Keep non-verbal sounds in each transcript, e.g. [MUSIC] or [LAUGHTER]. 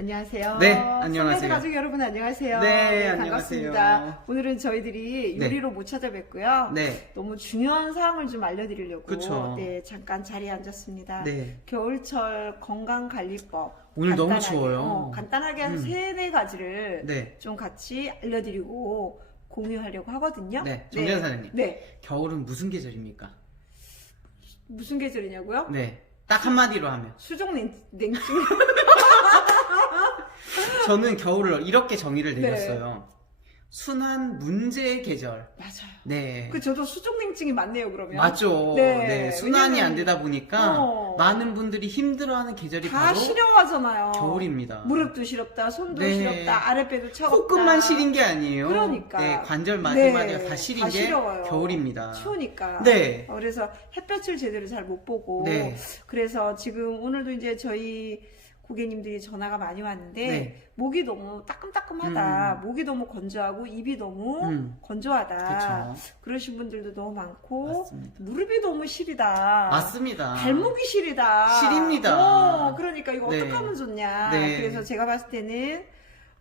안녕하세요. 네, 안녕하세요. 가족 여러분 안녕하세요. 네, 반갑습니다. 안녕하세요. 오늘은 저희들이 네. 요리로 못 찾아뵙고요. 네. 너무 중요한 사항을 좀 알려드리려고 그쵸. 네, 잠깐 자리에 앉았습니다. 네. 겨울철 건강관리법 오늘 너무 간단하게, 추워요. 어, 간단하게 한 음. 세네 가지를 네. 좀 같이 알려드리고 공유하려고 하거든요. 네, 정재현 사장님. 네. 겨울은 무슨 계절입니까? 무슨 계절이냐고요? 네. 딱 한마디로 하면. 수족 냉, 냉증. [LAUGHS] 저는 겨울을 이렇게 정의를 네. 내렸어요. 순한 문제의 계절. 맞아요. 네. 그 저도 수족 냉증이 많네요, 그러면. 맞죠. 네. 네. 순환이 왜냐면- 안 되다 보니까 어. 많은 분들이 힘들어하는 계절이 다 바로 시려하잖아요. 겨울입니다. 무릎도 시렵다, 손도 네. 시렵다, 아랫배도 차갑다. 코끝만 시린 게 아니에요. 그러니까. 네, 관절 마디마디가 네, 다 시린 다 게 시려워요. 겨울입니다. 추우니까. 네. 어, 그래서 햇볕을 제대로 잘 못 보고. 네. 그래서 지금 오늘도 이제 저희 고객님들이 전화가 많이 왔는데 네. 목이 너무 따끔따끔하다. 목이 너무 건조하고 입이 너무 음. 건조하다. 그쵸. 그러신 분들도 너무 많고 맞습니다. 무릎이 너무 시리다. 맞습니다. 발목이 시리다. 시립니다. 어, 그러니까 이거 네. 어떻게 하면 좋냐. 네. 그래서 제가 봤을 때는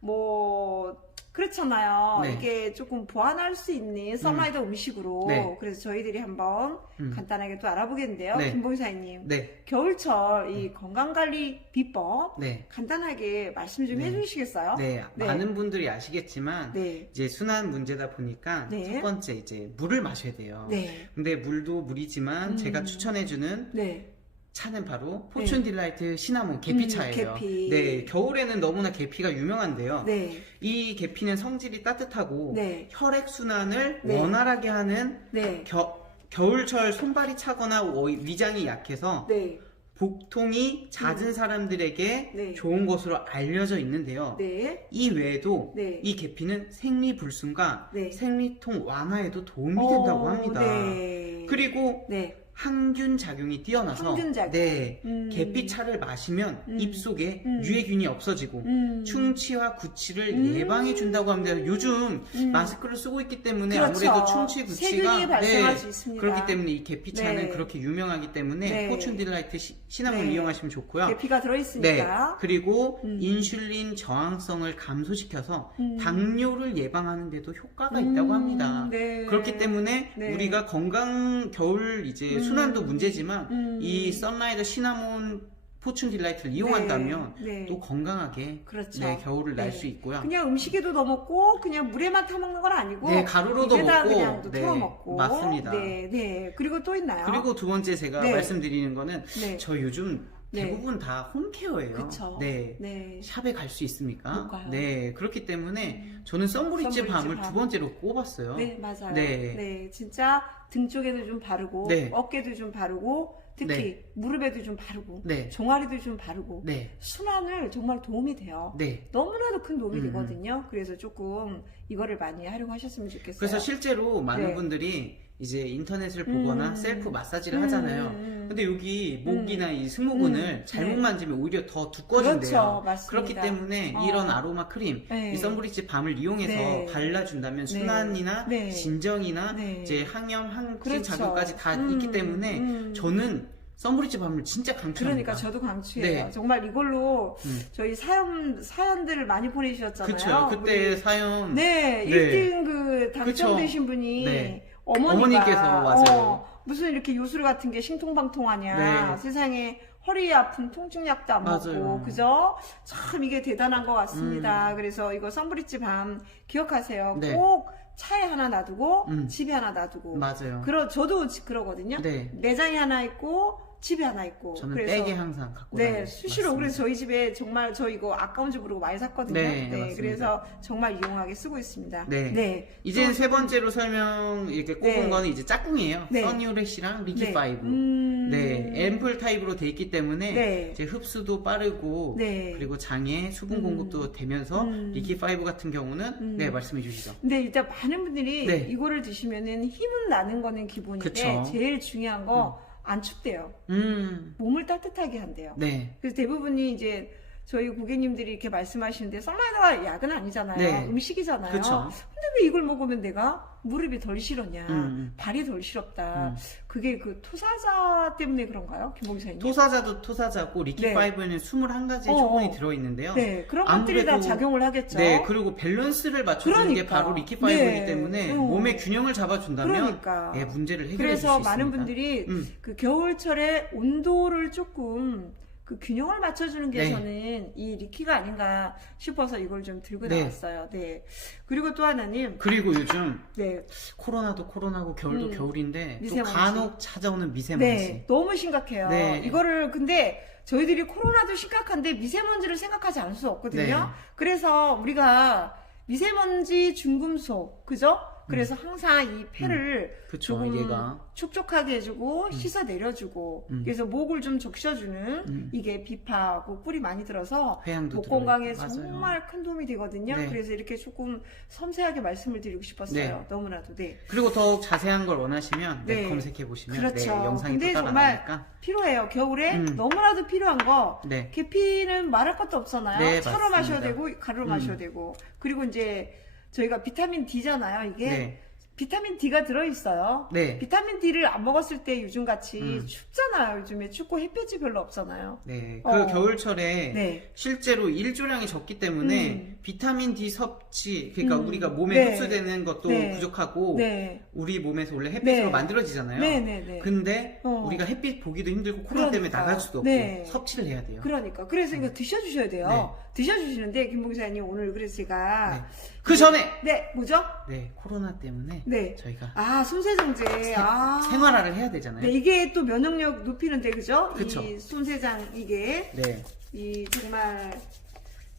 뭐 그렇잖아요. 네. 이게 조금 보완할 수 있는 썬라이더 음. 식으로 네. 그래서 저희들이 한번 음. 간단하게 또 알아보겠는데요. 네. 김봉사님. 네. 겨울철 이 건강관리 비법 네. 간단하게 말씀 좀 네. 해주시겠어요? 네, 네. 많은 분들이 아시겠지만 네. 이제 순환 문제다 보니까 네. 첫 번째 이제 물을 마셔야 돼요. 네. 근데 물도 물이지만 음. 제가 추천해주는 네. 차는 바로 포춘 딜라이트 시나몬 계피차예요. 음, 계피. 네, 겨울에는 너무나 계피가 유명한데요. 네. 이 계피는 성질이 따뜻하고 네. 혈액 순환을 네. 원활하게 하는 네. 겨, 겨울철 손발이 차거나 워- 위장이 약해서 네. 복통이 잦은 사람들에게 네. 좋은 것으로 알려져 있는데요. 네. 이 외에도 네. 이 계피는 생리 불순과 네. 생리통 완화에도 도움이 된다고 어, 합니다. 네. 그리고 네. 항균 작용이 뛰어나서 항균 작용. 네, 음. 계피차를 마시면 음. 입 속에 음. 유해균이 없어지고 음. 충치와 구취를 음. 예방해 준다고 합니다. 요즘 음. 마스크를 쓰고 있기 때문에 그렇죠. 아무래도 충치 구취가 세균이 발생할 네, 수 있습니다. 그렇기 때문에 이 계피차는 네. 그렇게 유명하기 때문에 네. 포춘 딜라이트 시, 시나몬을 네. 이용하시면 좋고요. 계피가 네. 들어있으니까. 그리고 음. 인슐린 저항성을 감소시켜서 음. 당뇨를 예방하는 데도 효과가 음, 있다고 합니다. 네. 그렇기 때문에 네. 우리가 건강 겨울 이제 음. 순환도 문제지만 음. 이 썬라이더 시나몬 포춘 딜라이트를 이용한다면 네. 네. 또 건강하게 그렇죠. 네, 겨울을 날 네. 수 있고요. 그냥 음식에도 넣어 먹고 그냥 물에만 타 먹는 건 아니고 네, 가루로도 먹고 그냥 또 네, 털어 먹고 맞습니다. 네, 네. 그리고 또 있나요? 그리고 두 번째 제가 네. 말씀드리는 거는 네. 저 요즘 네. 대부분 다 홈케어예요. 그쵸. 네. 네. 샵에 갈 수 있습니까? 못 가요. 네, 그렇기 때문에 저는 썬브리지 밤을 밤. 두 번째로 꼽았어요. 네, 맞아요. 네. 네. 진짜 등 쪽에도 좀 바르고 네. 어깨도 좀 바르고 특히 네. 무릎에도 좀 바르고 네. 종아리도 좀 바르고 네. 순환을 정말 도움이 돼요. 네. 너무나도 큰 도움이 음. 되거든요. 그래서 조금 이거를 많이 활용하셨으면 좋겠어요. 그래서 실제로 많은 네. 분들이 이제 인터넷을 보거나 음. 셀프 마사지를 음, 하잖아요. 음. 근데 여기 목이나 이 승모근을 음. 잘못 네. 만지면 오히려 더 두꺼워진대요. 그렇죠, 맞습니다. 그렇기 때문에 어. 이런 아로마 크림, 네. 이 선브리지 밤을 이용해서 네. 발라준다면 순환이나 네. 진정이나 네. 이제 항염, 항진 그렇죠. 작용까지 다 음, 있기 때문에 음. 저는 선브리지 밤을 진짜 강추합니다. 그러니까 저도 강추해요. 네. 정말 이걸로 음. 저희 사연 사연들을 많이 보내주셨잖아요. 그쵸. 그때 사연 네, 네. 1등 그 그쵸. 당첨되신 분이 네. 어머니가 어머니께서 맞아요. 어, 무슨 이렇게 요술 같은 게 신통방통하냐. 네. 세상에 허리 아픈 통증약도 안 맞아요. 음. 먹고 그죠? 참 이게 대단한 것 같습니다. 그래서 이거 썬브리지 밤 기억하세요. 네. 꼭 차에 하나 놔두고 음. 집에 하나 놔두고. 맞아요. 그러 저도 지- 그러거든요. 네. 매장에 하나 있고 집에 하나 있고. 저는 그래서 백에 항상 갖고 네, 다녀요. 수시로 맞습니다. 그래서 저희 집에 정말 저 이거 아까운지 모르고 많이 샀거든요. 네, 맞습니다. 그래서 정말 이용하게 쓰고 있습니다. 네. 이제 또- 세 번째로 설명 이렇게 꼽은 네. 거는 이제 짝꿍이에요. 네. 네. 리키파이브. 음, 네, 앰플 타입으로 돼 있기 때문에 네. 이제 흡수도 빠르고 네. 그리고 장에 수분 음. 공급도 되면서 음. 리키파이브 같은 경우는 음. 네 말씀해 주시죠. 근데 일단 많은 분들이 네. 이거를 드시면은 힘은 나는 거는 기본인데 그쵸. 제일 중요한 거 안 춥대요. 음, 몸을 따뜻하게 한대요. 네, 그래서 대부분이 이제 저희 고객님들이 이렇게 말씀하시는데 썬라이더가 약은 아니잖아요. 네. 음식이잖아요. 그쵸. 근데 왜 이걸 먹으면 내가 무릎이 덜 시렸냐, 음. 발이 덜 시렵다. 음. 그게 그 토사자 때문에 그런가요, 김봉사님? 토사자도 토사자고 네. 리퀴파이브에는 21가지 어, 성분이 어. 들어있는데요. 네, 그런 것들이 다 작용을 하겠죠. 네, 그리고 밸런스를 맞춰주는 게 그러니까. 바로 리퀴파이브이기 네. 때문에 음. 몸의 균형을 잡아준다면 그러니까. 예, 문제를 해결해 줄수 그래서 있습니다. 많은 분들이 음. 그 겨울철에 온도를 조금 그 균형을 맞춰주는 게 네. 저는 이 리키가 아닌가 싶어서 이걸 좀 들고 네. 나왔어요. 네. 그리고 또 하나님, 그리고 요즘 네, 코로나도 코로나고 겨울도 음. 겨울인데 또 미세먼지. 간혹 찾아오는 미세먼지. 네, 너무 심각해요. 네. 이거를 근데 저희들이 코로나도 심각한데 미세먼지를 생각하지 않을 수 없거든요. 네. 그래서 우리가 미세먼지 중금속, 그죠? 그래서 음. 항상 이 폐를 그쵸, 조금 얘가. 촉촉하게 해주고 씻어 내려주고 음. 그래서 목을 좀 적셔주는 음. 이게 비파하고 꿀이 많이 들어서 목. 건강에 맞아요. 정말 큰 도움이 되거든요. 네. 그래서 이렇게 조금 섬세하게 말씀을 드리고 싶었어요. 네. 너무나도 네 그리고 더욱 자세한 걸 원하시면 네, 네. 검색해 보시면 그렇죠. 네, 영상이 근데 또 따라 정말 나오니까. 필요해요. 겨울에 음. 너무나도 필요한 거 네. 계피는 말할 것도 없잖아요. 네, 차로 맞습니다. 마셔야 되고 가루로 음. 마셔야 되고 그리고 이제 저희가 비타민 D잖아요. 이게 네. 비타민 D가 들어있어요. 네. 비타민 D를 안 먹었을 때 요즘같이 음. 춥잖아요. 요즘에 춥고 햇볕이 별로 없잖아요. 네. 그 어. 겨울철에 네. 실제로 일조량이 적기 때문에 음. 비타민 D 섭취, 그러니까 음. 우리가 몸에 네. 흡수되는 것도 네. 부족하고 네. 우리 몸에서 원래 햇빛으로 네. 만들어지잖아요. 네, 네, 네. 근데 어. 우리가 햇빛 보기도 힘들고 코로나 때문에 그러니까. 나갈 수도 없고 네. 섭취를 해야 돼요. 그러니까 그래서 이거 드셔주셔야 돼요. 네. 드셔주시는데 김봉사님 오늘 그래서 제가 네. 그 전에 네 뭐죠? 네 코로나 때문에 네. 저희가 아 손세정제. 아. 생활화를 해야 되잖아요. 네 이게 또 면역력 높이는데 그죠? 그쵸. 이 손세장 이게 네. 이 정말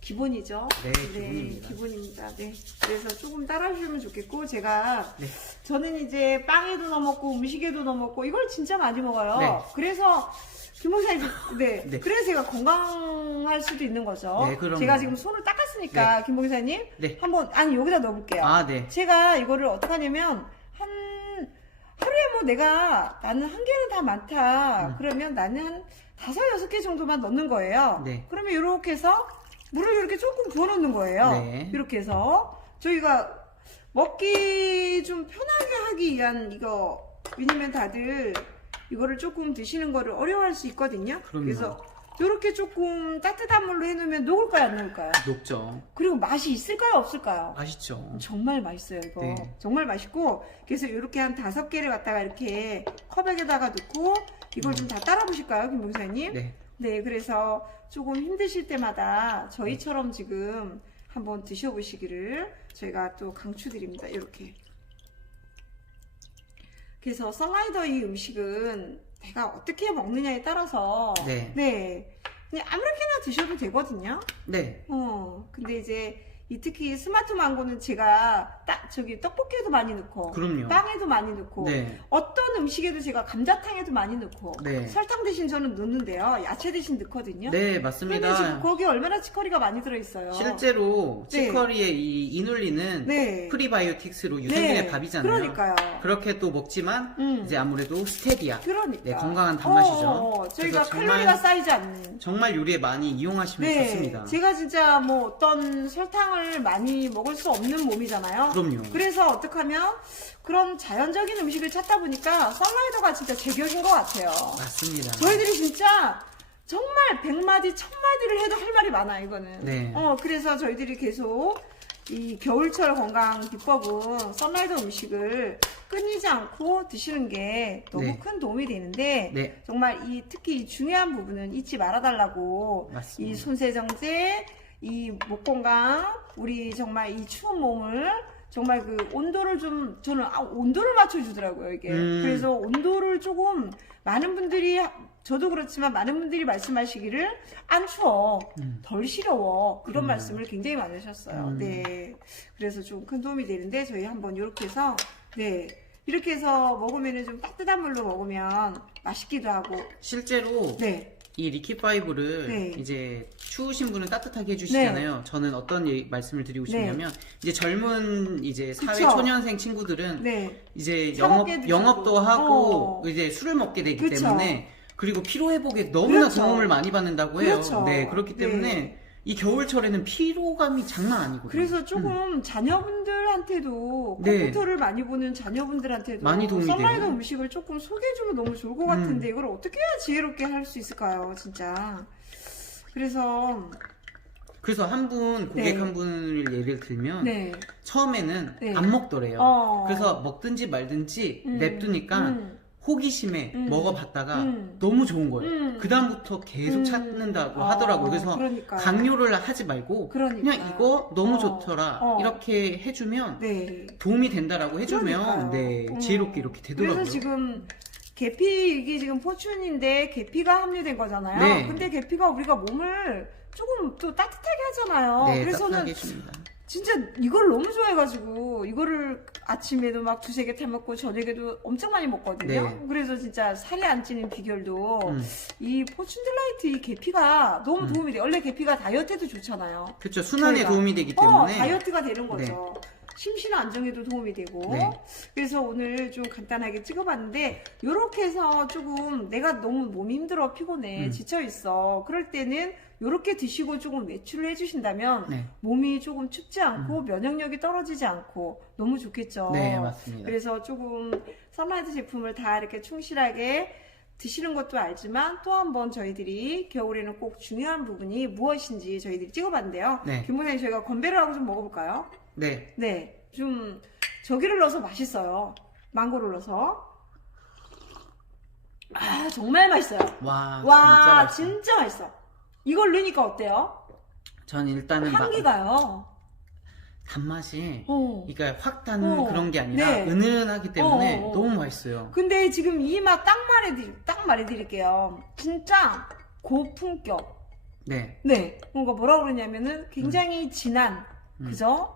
기본이죠. 네, 기본입니다. 기본입니다. 네. 그래서 조금 따라주시면 좋겠고 제가 네. 저는 이제 빵에도 넣어 먹고 음식에도 넣어 먹고 이걸 진짜 많이 먹어요. 네. 그래서 김봉사님 네. [LAUGHS] 네. 그래서 제가 건강할 수도 있는 거죠. 네, 그럼요. 제가 지금 손을 닦았으니까 김봉사님 네. 한번 아니 여기다 넣어볼게요. 아, 네. 제가 이거를 어떻게 하냐면 한 하루에 뭐 내가 나는 한 개는 다 많다. 음. 그러면 나는 한 다섯 여섯 개 정도만 넣는 거예요. 네. 그러면 이렇게 해서 물을 이렇게 조금 부어 넣는 거예요. 네. 이렇게 해서 저희가 먹기 좀 편하게 하기 위한 이거 왜냐면 다들 이거를 조금 드시는 거를 어려워할 수 있거든요. 그럼요. 그래서 이렇게 조금 따뜻한 물로 해놓으면 녹을까요, 안 녹을까요? 녹죠. 그리고 맛이 있을까요, 없을까요? 맛있죠. 정말 맛있어요 이거 네. 정말 맛있고 그래서 이렇게 한 다섯 개를 갖다가 이렇게 컵에다가 넣고 이걸 좀 다 따라 보실까요 김봉사님 네. 네 그래서 조금 힘드실 때마다 저희처럼 지금 한번 드셔보시기를 저희가 또 강추드립니다 이렇게 그래서 썬라이더 이 음식은 내가 어떻게 먹느냐에 따라서 네. 네 그냥 아무렇게나 드셔도 되거든요 네. 어, 근데 이제 이 특히 스마트 망고는 제가 딱 저기 떡볶이에도 많이 넣고 그럼요. 빵에도 많이 넣고 네. 어떤 음식에도 제가 감자탕에도 많이 넣고 네. 설탕 대신 저는 넣는데요. 야채 대신 넣거든요. 네, 맞습니다. 지금 거기 얼마나 치커리가 많이 들어 있어요. 실제로 네. 치커리의 이 이눌리는 네. 프리바이오틱스로 네. 밥이잖아요. 그러니까요. 그렇게 또 먹지만 음. 이제 아무래도 스테비아 그러니까. 네, 건강한 단맛이죠. 어, 저희가 그래서 정말- 칼로리가 쌓이지 않는 정말 요리에 많이 이용하시면 네, 좋습니다. 제가 진짜 뭐 어떤 설탕을 많이 먹을 수 없는 몸이잖아요. 그럼요. 그래서 어떻게 하면 그런 자연적인 음식을 찾다 보니까 썬라이더가 진짜 제격인 것 같아요. 맞습니다. 저희들이 진짜 정말 백마디, 천마디를 해도 할 말이 많아, 이거는. 네. 어, 그래서 저희들이 계속 이 겨울철 건강 비법은 썬라이더 음식을 끊이지 않고 드시는 게 너무 네. 큰 도움이 되는데 네. 정말 이 특히 이 중요한 부분은 잊지 말아달라고 맞습니다. 이 손세정제, 이 목 건강, 우리 정말 이 추운 몸을 정말 그 온도를 좀 저는 아, 온도를 맞춰주더라고요 이게. 음. 그래서 온도를 조금 많은 분들이 저도 그렇지만 많은 분들이 말씀하시기를 안 추워, 음. 덜 시려워 이런 음. 말씀을 굉장히 많으셨어요. 음. 네, 그래서 좀 큰 도움이 되는데 저희 한번 이렇게 해서 네 이렇게 해서 먹으면은 좀 따뜻한 물로 먹으면 맛있기도 하고 실제로 네. 이 리퀴파이브를 네. 이제 추우신 분은 따뜻하게 해주시잖아요. 저는 어떤 얘기- 말씀을 드리고 싶냐면 이제 젊은 이제 사회 그쵸. 초년생 친구들은 네. 이제 차갑게 영업. 영업도 하고 어. 이제 술을 먹게 되기 그쵸. 때문에 그리고 피로 회복에 너무나 그렇죠. 도움을 많이 받는다고 해요. 그렇죠. 네, 그렇기 때문에 네. 이 겨울철에는 피로감이 장난 아니거든요. 그래서 조금 음. 자녀분들한테도 네. 컴퓨터를 많이 보는 자녀분들한테도 많이 도움이 썬라이더 돼요. 음식을 조금 소개해주면 너무 좋을 것 같은데 이걸 어떻게 해야 지혜롭게 할 수 있을까요, 진짜. 그래서 그래서 한 분 고객 네. 한 분을 예를 들면 네, 처음에는 네. 안 먹더래요. 어. 그래서 먹든지 말든지 음, 냅두니까 음, 호기심에 음. 먹어봤다가 음. 너무 좋은 거예요. 음. 그 다음부터 계속 음. 찾는다고 어, 하더라고요. 그래서 그러니까요. 강요를 하지 말고 그러니까. 그냥 이거 너무 어, 좋더라 어. 이렇게 해주면 네. 도움이 된다라고 해주면 그러니까요. 네 음. 지혜롭게 이렇게 되더라고요. 그래서 지금 계피 이게 지금 포춘인데 계피가 함유된 거잖아요. 네. 근데 계피가 우리가 몸을 조금 또 따뜻하게 하잖아요. 네, 그래서는 따뜻하게 해줍니다. 진짜 이걸 너무 좋아해가지고 이거를 아침에도 막 두세 개 타먹고 저녁에도 엄청 많이 먹거든요. 네. 그래서 진짜 살이 안 찌는 비결도 음. 이 포춘 딜라이트 이 계피가 너무 음. 도움이 돼요. 원래 계피가 다이어트에도 좋잖아요. 그렇죠. 순환에 저희가. 도움이 되기 어, 때문에 다이어트가 되는 거죠. 심신 안정에도 도움이 되고. 네. 그래서 오늘 좀 간단하게 찍어봤는데, 요렇게 해서 조금 내가 너무 몸이 힘들어, 피곤해, 음. 지쳐있어. 그럴 때는 요렇게 드시고 조금 외출을 해주신다면, 네, 몸이 조금 춥지 않고, 면역력이 떨어지지 않고, 너무 좋겠죠. 네 맞습니다. 그래서 조금 선라이드 제품을 다 이렇게 충실하게 드시는 것도 알지만 또 한 번 저희들이 겨울에는 꼭 중요한 부분이 무엇인지 저희들이 찍어봤는데요. 네. 김부장님 저희가 건배를 하고 좀 먹어볼까요? 네, 네, 좀 저기를 넣어서 맛있어요. 망고를 넣어서. 아 정말 맛있어요. 와, 와 진짜 진짜, 맛있어. 맛있어. 이걸 넣으니까 어때요? 전 일단은 막 향기가요. 단맛이 어. 그러니까 확 다는 어, 그런 게 아니라 네. 은은하기 때문에 어, 어, 어. 너무 맛있어요. 근데 지금 이 맛 딱 말해드릴 딱 말해드릴게요. 진짜 고품격. 네, 네, 뭔가 뭐라 그러냐면은 굉장히 진한, 음. 그죠?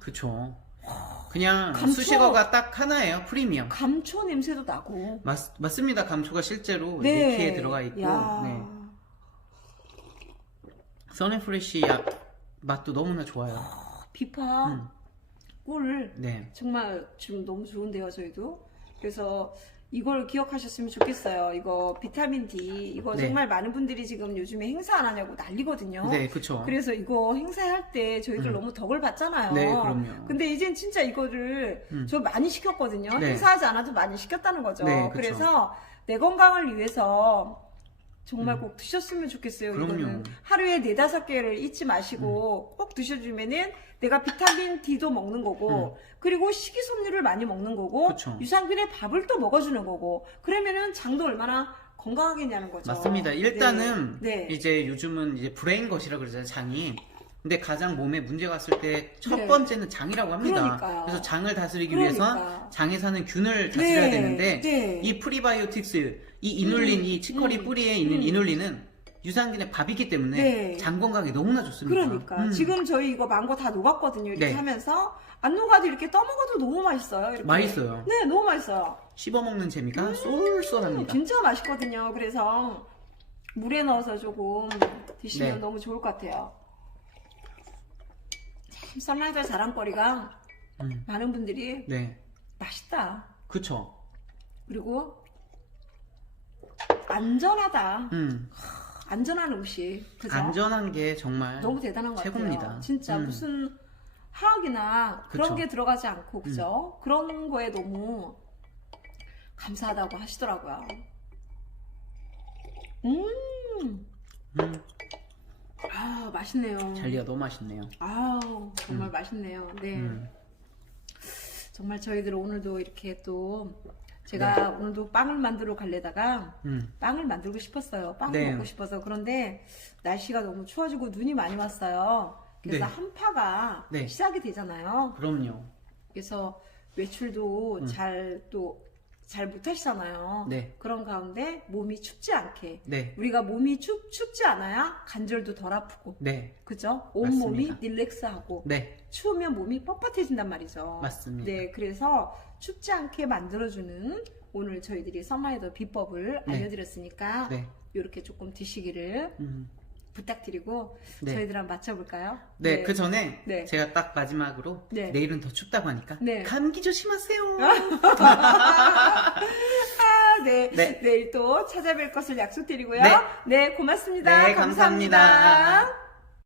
그쵸. 그냥 감초. 수식어가 딱 하나예요. 프리미엄. 감초 냄새도 나고. 맞, 맞습니다. 감초가 실제로 네. 밀키에 들어가 있고 야. 네. 써네프레쉬 야- 맛도 너무나 좋아요. 비파, 음. 꿀 네, 정말 지금 너무 좋은데요, 저희도. 그래서 이걸 기억하셨으면 좋겠어요. 이거 비타민 D 이거 네. 정말 많은 분들이 지금 요즘에 행사 안 하냐고 난리거든요. 네, 그쵸. 그래서 이거 행사할 때 저희들 음. 너무 덕을 받잖아요. 네, 그럼요. 근데 이젠 진짜 이거를 음. 저 많이 시켰거든요. 네. 행사하지 않아도 많이 시켰다는 거죠. 네. 그래서 내 건강을 위해서 정말 음. 꼭 드셨으면 좋겠어요. 그럼요. 이거는 하루에 네 다섯 개를 잊지 마시고 꼭 드셔주면은 내가 비타민 D도 먹는 거고 그리고 식이섬유를 많이 먹는 거고 음. 그쵸. 유산균의 밥을 또 먹어주는 거고 그러면은 장도 얼마나 건강하겠냐는 거죠. 맞습니다. 일단은 네. 네. 이제 요즘은 이제 브레인 것이라 그러잖아요, 장이. 근데 가장 몸에 문제가 왔을 때 첫 네. 번째는 장이라고 합니다. 그러니까요. 그래서 장을 다스리기 그러니까. 위해서 장에 사는 균을 다스려야 네, 되는데 네. 이 프리바이오틱스, 이 이눌린, 음, 이 치커리 음, 뿌리에 있는 음. 이눌린은 유산균의 밥이기 때문에 네. 장 건강에 너무나 좋습니다. 그러니까 음. 지금 저희 이거 망고 다 녹았거든요. 이렇게 네. 하면서 안 녹아도 이렇게 떠먹어도 너무 맛있어요. 이렇게. 맛있어요. 네, 너무 맛있어요. 씹어 먹는 재미가 쏠쏠합니다. 진짜 맛있거든요. 그래서 물에 넣어서 조금 드시면 네. 너무 좋을 것 같아요. 참 썬라이더 자랑거리가 음. 많은 분들이 네, 맛있다. 그쵸. 그리고 안전하다. 음, 안전한 음식. 그죠? 안전한 게 정말 너무 대단한 것 최고입니다. 같아요. 진짜 음. 무슨 화학이나 그런 그쵸. 음. 게 들어가지 않고 그죠? 그런 거에 너무 감사하다고 하시더라고요. 음, 음, 아 맛있네요. 잘리가 너무 맛있네요. 아 정말 맛있네요. 네, 음. 정말 저희들 오늘도 이렇게 또 제가 오늘도 빵을 만들어 갈래다가 음. 빵을 만들고 싶었어요. 빵을 네. 먹고 싶어서 그런데 날씨가 너무 추워지고 눈이 많이 왔어요. 그래서 네. 한파가 네. 시작이 되잖아요. 그럼요. 그래서 외출도 음. 잘또 잘 못하시잖아요. 네. 그런 가운데 몸이 춥지 않게 네, 우리가 몸이 춥, 춥지 않아야 관절도 덜 아프고 네, 그죠? 온 맞습니다. 몸이 릴렉스하고 네, 추우면 몸이 뻣뻣해진단 말이죠. 맞습니다. 네, 그래서 춥지 않게 만들어주는 오늘 저희들이 선라이더 비법을 네. 알려드렸으니까 네. 이렇게 조금 드시기를 음. 부탁드리고 네. 저희들 한번 맞춰볼까요? 네, 그 전에 네. 제가 딱 마지막으로 네. 내일은 더 춥다고 하니까 네. 감기 조심하세요. [LAUGHS] 아, 네. 네. 내일 또 찾아뵐 것을 약속드리고요. 네. 네, 고맙습니다. 네, 감사합니다.